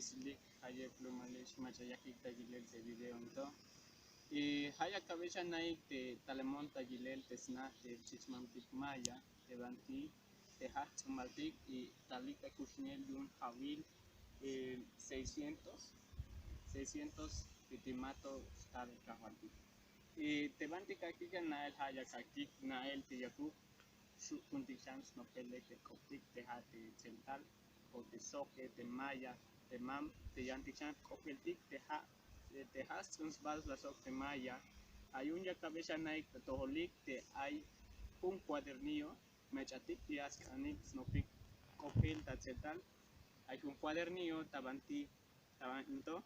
Islik haya plumalish machayakik tagilel te video ento. Y haya cabeza naik te talemon tagilel te sna te chichmantik maya te banti te hachmaltik y talika kushnel yun javil 600 pitimato star kahwantik. Y te banti kakika nael haya kakik nael te yaku shu kuntik shams no pele te koptik te hate central o te soke te maya te mam te yantichan kopeltik te has uns bals la sok te maya hay un ya cabeza naik te toholik te hay un cuadernillo mechatik dias kanik snopik kopel ta central hay un cuadernillo tabanti tabanto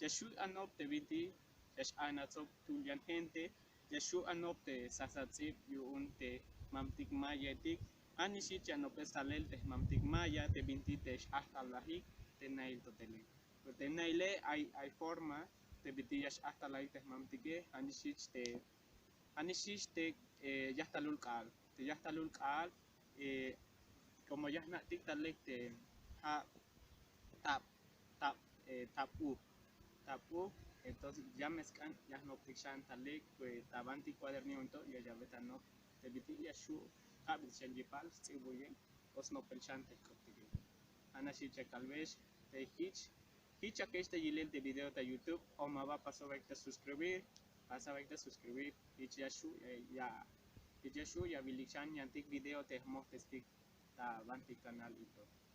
Yashu anop te biti yash anatsop tulian gente Yashu anop te sasatsip yun te mamtik maya tik anishit anop salel te mamtik maya te binti te hasta lahik te nail to tele te naile hay forma te biti yash hasta lahik te mamtike anishit te ya está lulkal te ya está lulkal como ya na tik talek te ha tap tap tapu entonces ya mezclan ya no pichan talek pues tabanti cuadernillo entonces ya beta no te biti ya shu habit shenjipal tsibuye os no pelchante koptige ana shi chekalvesh te hich que este gilel de video de YouTube o ma va paso a suscribir pasa a suscribir hich ya shu ya bilichan yantik video te mostestik ta banti canal y todo